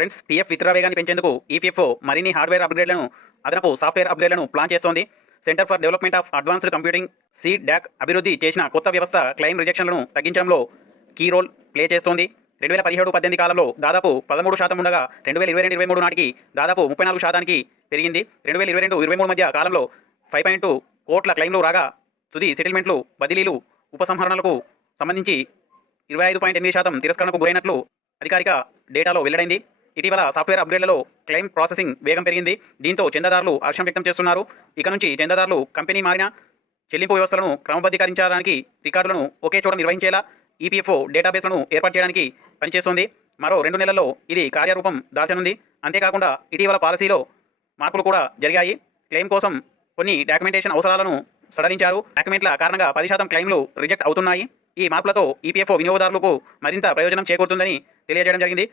Friends, PF withdraw వేగాన్ని పెంచేందుకు EPFO మరిన్ని హార్డ్వేర్ అప్గ్రేడ్లను, అదనపు సాఫ్ట్వేర్ అప్గ్రేడ్లను ప్లాన్ చేస్తోంది. Centre for development of advanced computing (CDAC) అభివృద్ధి చేసిన కొత్త వ్యవస్థ క్లెయిమ్ రిజెక్షన్లను తగ్గించడంలో కీ రోల్ ప్లే చేస్తోంది. 2017-18 కాలంలో దాదాపు 13% ఉండగా 2022-23 నాటికి దాదాపు 34%కి పెరిగింది. 2022-23 మధ్య కాలంలో 5.2 కోట్ల క్లెయిమ్లు రాగా, తుది సెటిల్మెంట్లు, బదిలీలు, ఉపసంహరణలకు సంబంధించి 25.8% తిరస్కరణకు గురైనట్లు అధికారిక డేటాలో వెల్లడైంది. ఇటీవల సాఫ్ట్వేర్ అప్గ్రేడ్లలో క్లెయిమ్ ప్రాసెసింగ్ వేగం పెరిగింది. దీంతో చందాదారులు హర్షం వ్యక్తం చేస్తున్నారు. ఇక నుంచి చందాదారులు కంపెనీ మారిన చెల్లింపు వ్యవస్థలను క్రమబద్ధీకరించడానికి, రికార్డులను ఒకే చోట నిర్వహించేలా ఈపీఎఫ్ఓ డేటాబేస్లను ఏర్పాటు చేయడానికి పనిచేస్తోంది. మరో 2 నెలల్లో ఇది కార్యరూపం దాల్చనుంది. అంతేకాకుండా ఇటీవల పాలసీలో మార్పులు కూడా జరిగాయి. క్లెయిమ్ కోసం కొన్ని డాక్యుమెంటేషన్ అవసరాలను సడలించారు. డాక్యుమెంట్ల కారణంగా 10% క్లెయిమ్లు రిజెక్ట్ అవుతున్నాయి. ఈ మార్పులతో ఈపీఎఫ్ఓ వినియోగదారులకు మరింత ప్రయోజనం చేకూరుతుందని తెలియజేయడం జరిగింది.